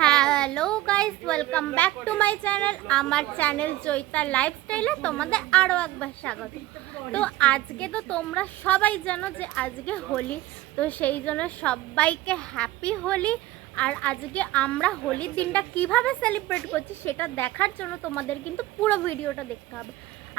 Hello guys, welcome back to my channel. আমার channel Joyita লাইফস্টাইলে তোমাদের আরও একবার স্বাগত। তো আজকে তো তোমরা সবাই জানো যে আজকে হোলি, তো সেই জন্য সবাইকে হ্যাপি হোলি। আর আজকে আমরা হোলির দিনটা কিভাবে সেলিব্রেট করছি সেটা দেখার জন্য তোমাদের কিন্তু পুরো ভিডিওটা দেখতে হবে।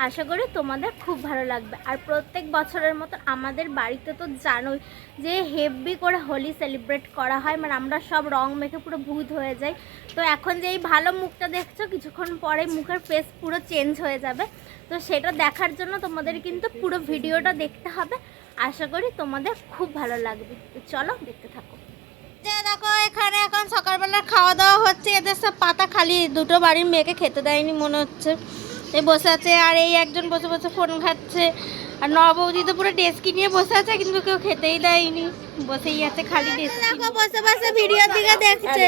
আশা করি তোমাদের খুব ভালো লাগবে। আর প্রত্যেক বছরের মতো আমাদের বাড়িতে তো জানোই যে হেভি করে হোলি সেলিব্রেট করা হয়, মানে আমরা সব রং মেখে পুরো ভূত হয়ে যাই। তো এখন যে এই ভালো মুখটা দেখছো, কিছুক্ষণ পরে মুখের ফেস পুরো চেঞ্জ হয়ে যাবে। তো সেটা দেখার জন্য তোমাদের কিন্তু পুরো ভিডিওটা দেখতে হবে। আশা করি তোমাদের খুব ভালো লাগবে। তো চলো দেখতে থাকো। দেখো এখানে এখন সকালবেলা খাওয়া দাওয়া হচ্ছে। এদের সব পাতা খালি, দুটো বাড়ির মেয়েকে খেতে দেয়নি মনে হচ্ছে। এই বসে আছে, আর এই একজন বসে বসে ফোন খাচ্ছে। আর নবৌদি তো পুরো ডেস্কি নিয়ে বসে আছে, কিন্তু কেউ খেতেই দেয়নি, বসেই আছে খালি ডেস্কি। দেখো বসে বসে ভিডিও দিকে দেখছে।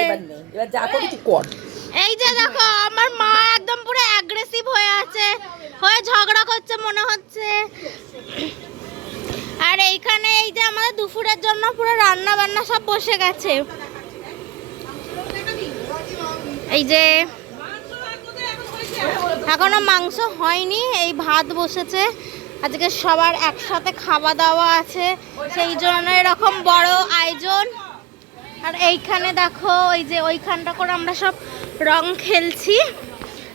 এই যে দেখো আমার মা একদম পুরো অ্যাগ্রেসিভ হয়ে আছে, হয়ে ঝগড়া করছে মনে হচ্ছে। আর এইখানে এই যে আমাদের দুপুরের জন্য পুরো রান্না বান্না সব বসে গেছে। এই যে এখনো মাংস হয়নি, এই ভাত বসেছে। আজকে সবার একসাথে খাওয়া দাওয়া আছে, সেই জন্য এরকম বড় আয়োজন। আর এইখানে দেখো ওই যে ওইখানটা করে আমরা সব রং খেলছি।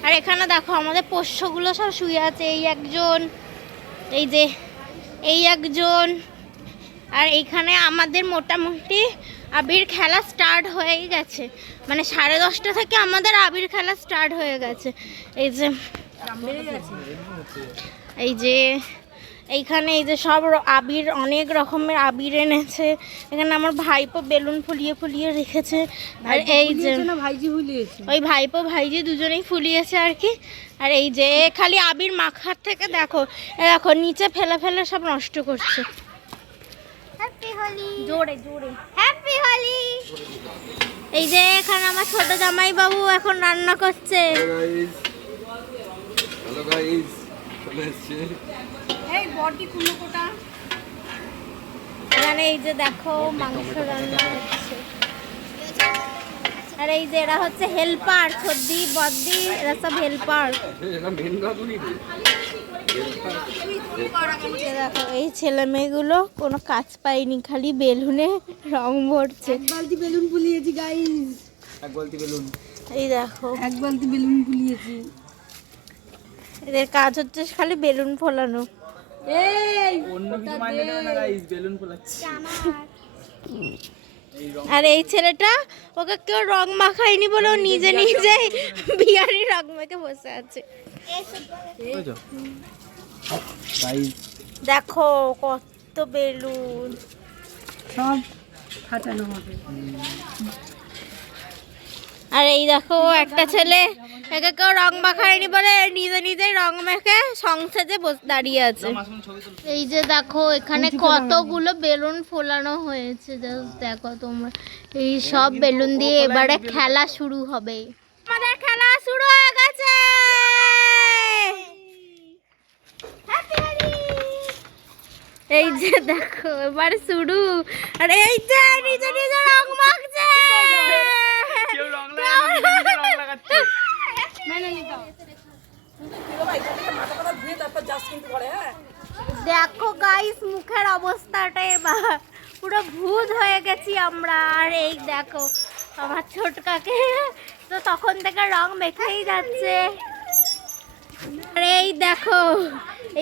আর এখানে দেখো আমাদের পোষ্যগুলো সব শুয়ে আছে। এই একজন, এই যে এই একজন। আর এইখানে আমাদের মোটামুটি আবির খেলা স্টার্ট হয়েই গেছে, মানে 10:30 থেকে আমাদের আবির খেলা স্টার্ট হয়ে গেছে। এই যে এইখানে এই যে সব আবির, অনেক রকমের আবির এনেছে। এখানে আমার ভাইপো বেলুন ফুলিয়ে ফুলিয়ে রেখেছে। আর এই যে ওই ভাইপো ভাইজি দুজনেই ফুলিয়েছে আর কি। আর এই যে খালি আবির মাখার থেকে দেখো দেখো নিচে ফেলে ফেলে সব নষ্ট করছে। হ্যাপি হোলি, জোরে জোরে হ্যাপি হোলি। এই যে এখানে আমার ছোট জামাই বাবু এখন রান্না করছে। হ্যালো গাইস, চলে এসেছে। এই বডি কুলুকোটা। এখানে এই যে দেখো মাংস রান্না হচ্ছে। আর এই যে এরা হচ্ছে হেল্পার, সর্দি বদ্দি, এরা সব হেল্পার। দেখো এই ছেলে মেয়েগুলো কোনো কাজ পায়নি, খালি বেলুনে রং ভরছে। এক বালতি বেলুন ফুলিয়েছি গাইস, এক বালতি বেলুন। এই দেখো এক বালতি বেলুন ফুলিয়েছি। এদের কাজ হচ্ছে খালি বেলুন ফোলানো। এই অন্য কিছু মাইনে দেবে না গাইস, বেলুন ফোলাচ্ছি। আর এই ছেলেটা, ওকে কেউ রং মাখায়নি বলে ও নিজে নিজেই বিয়ারি রং মেখে বসে আছে। দেখো কত বেলুন সব ফাটানো হবে। আর এই দেখো একটা ছেলে, একে কেউ রং মাখায়নি বলে নিজে নিজেই রং মেখে সংসেজে দাঁড়িয়ে আছে। এই যে দেখো এখানে কতগুলো বেলুন ফোলানো হয়েছে, জাস্ট দেখো তোমরা। এই সব বেলুন দিয়ে এবারে খেলা শুরু হবে। আমাদের খেলা শুরু হয়ে গেছে। এই যে দেখো এবারে শুরু। আর এই যে নিজে নিজে রং মাখছে। দেখো গাইস মুখের অবস্থাটা এবার পুরো ভূত হয়ে গেছি আমরা। আর এই দেখো আমার ছোটকাকে তো তখন থেকে রং মেখেই যাচ্ছে। আর এই দেখো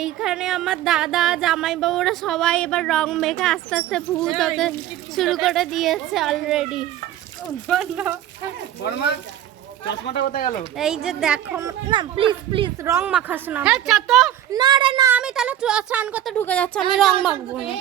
এইখানে আমার দাদা জামাইবাবুরা সবাই এবার রং মেখে আস্তে আস্তে ভূত হতে শুরু করে দিয়েছে অলরেডি। এই যে দেখো না, প্লিজ প্লিজ রং মাখাস না। না রে না, আমি তাহলে স্নান করতে ঢুকে যাচ্ছি, আমি রং মাখবো না।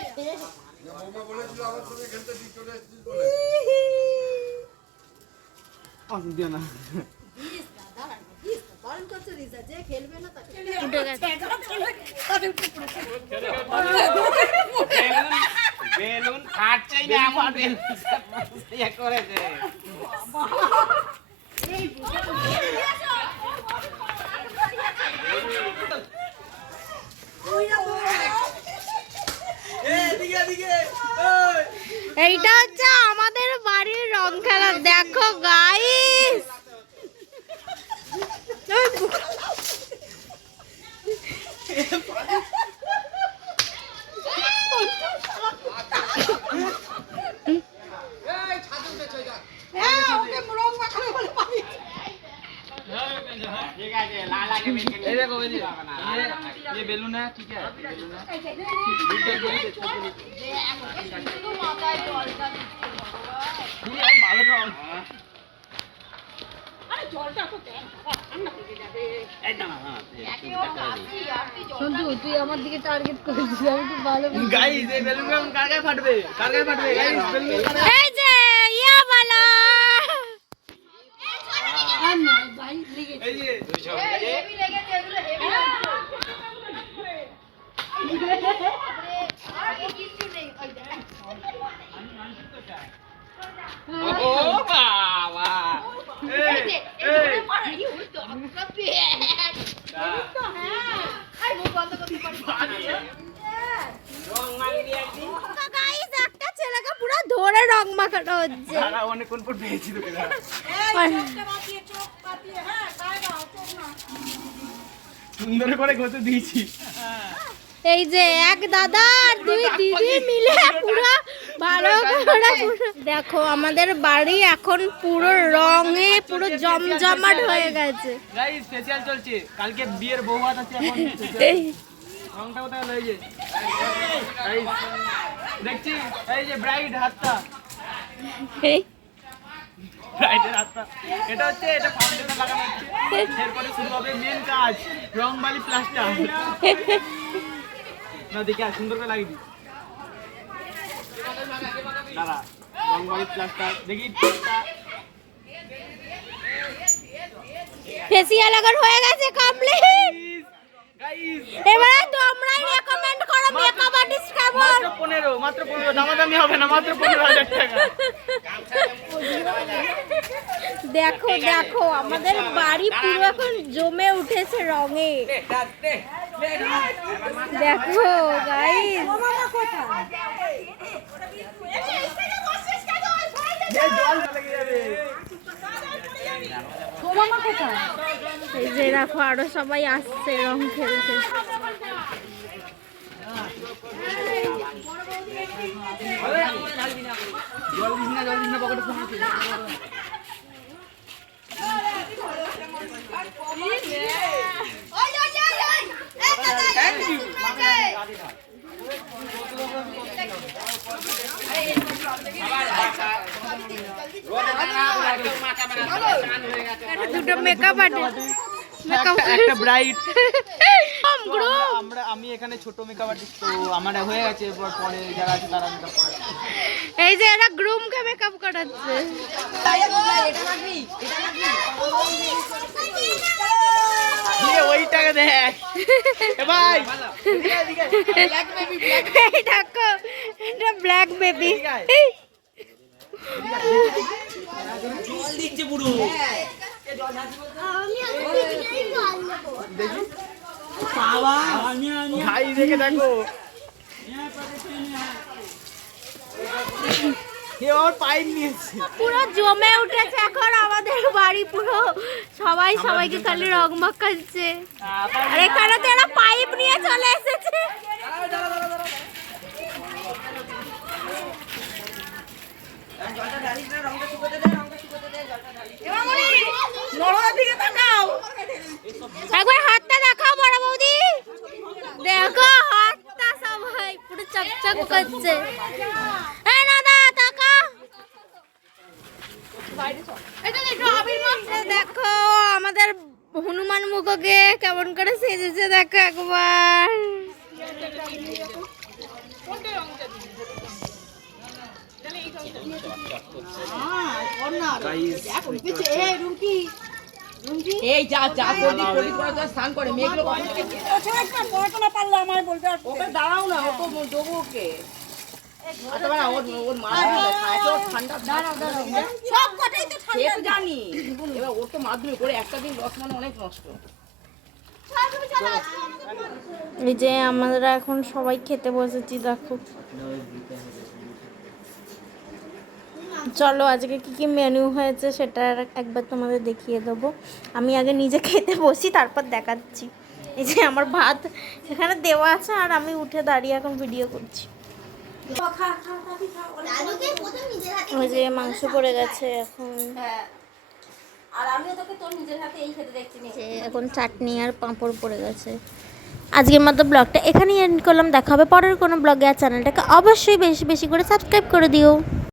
বেলুন ফাটছেই না, আমার বেলুন ইয়ে করেছে। এইটা হচ্ছে আমাদের বাড়ির রং খেলা। দেখো গাই ঠিক আছে লাল আগে মেখে ये देखो ये बेलून है ठीक है बेलून है ভালো খাও সন্তু তুই আমার দিকে টার্গেট করেছিস আমি খুব ভালো গাইস এই বেলুন কার গায়ে ফাটবে গাইস বেলুন এই যে ইয়া বালা আর না ভাই লেগে এই যে ও বাবা রং মাখবি একদিন গাইস একটা ছেলেকে পুরো ধরে রং মাখানো হচ্ছে সারা অনেকক্ষণ পর পেয়েছি তোকে সুন্দর করে গতে দিয়েছি এই যে এক দাদা আর দুই দিদি মিলে পুরো ভালো করে দেখো আমাদের বাড়ি এখন পুরো রঙে পুরো জমজমাট হয়ে গেছে গাইস স্পেশাল চলছে কালকে বিয়ের বউ ভাত আছে এখন রংটা কোথায় লয়ে যে গাইস দেখছি এই যে ব্রাইড হাতটা এই ব্রাইডের হাতটা এটা হচ্ছে এটা ফাউন্ডেশন লাগানো হচ্ছে এরপরে শুরু হবে মেন কাজ রং বালি প্লাস্টার না দেখি আর সুন্দর করে লাগিয়ে দিই দাঁড়া রং বালি প্লাস্টার দেখি ফেসিয়াল এখন হয়ে গেছে কমপ্লিট গাইস এবারে তোমরাই রেকমেন্ড করো মেকআপ আর্টিস্ট কেমন মাত্র 15 দামাদামি হবে না মাত্র 15,000 টাকা দেখো দেখো আমাদের বাড়ি পুরো এখন জমে উঠেছে রঙে দেখো গাইস জল লেগে যাবে মামা কোথায় এই যে দেখো আরো সবাই আসছে রং খেলতে জল দিস না পকেটে ফোন আছে দুটো মেকআপ আর্টিস্ট একটা ব্রাইট গ্রুপ আমি এখানে ছোট মেকআপ আর্টিস্ট তো আমার হয়ে গেছে এরপর পরে যারা আছে তারা মেকআপ করাচ্ছে এই যে এরা গ্রুমকে মেকআপ করাচ্ছে দিয়ে ওইটাকে দেখ এ ভাই এই দেখো এটা ব্ল্যাক বেবি জল দিচ্ছে পুরো ভাই দেখে দেখো পাইপ নিয়েছে পুরো জমে উঠেছে এখন আমাদের বাড়ি পুরো সবাই সবাইকে খালি রং মাখাচ্ছে আর এখানে তো এরা পাইপ নিয়ে চলে এসেছে একবার হাতটা দেখাও বড় বৌদি দেখো হাতটা সবাই পুরো চকচক করছে এই দাদা টাকা দেখো আমাদের হনুমান মুখকে কেমন করে সেজেছে দেখো একবার এই যা যা করবি করবি করে তো স্নান করে মেঘলো পড়াশোনা পারলে আমার বলতে ওকে দাঁড়াও না ও তো দেবো ওকে ওর ঠান্ডা সব কটাই তো সে তো জানি এবার ওর তো মাধ্যমিক করে একটা দিন লস মানে অনেক নষ্ট এই যে আমরা এখন সবাই খেতে বসেছি দেখো চলো আজকে কি কি মেনু হয়েছে সেটা একবার তোমাদের দেখিয়ে দেবো। আমি আগে নিজে খেতে বসি, তারপর দেখাচ্ছি। এই যে আমার ভাত সেখানে দেওয়া আছে, আর আমি উঠে দাঁড়িয়ে এখন ভিডিও করছি। ওই যে মাংস পড়ে গেছে এখন, আর আমিও তোকে তোর নিজের হাতে এই খেতে দেখছি নি। যে এখন চাটনি আর পাঁপড় পড়ে গেছে। আজকের মতো ব্লগটা এখানেই এন্ড করলাম। দেখা হবে পরের কোনো ব্লগে। আর চ্যানেলটাকে অবশ্যই বেশি বেশি করে সাবস্ক্রাইব করে দিও।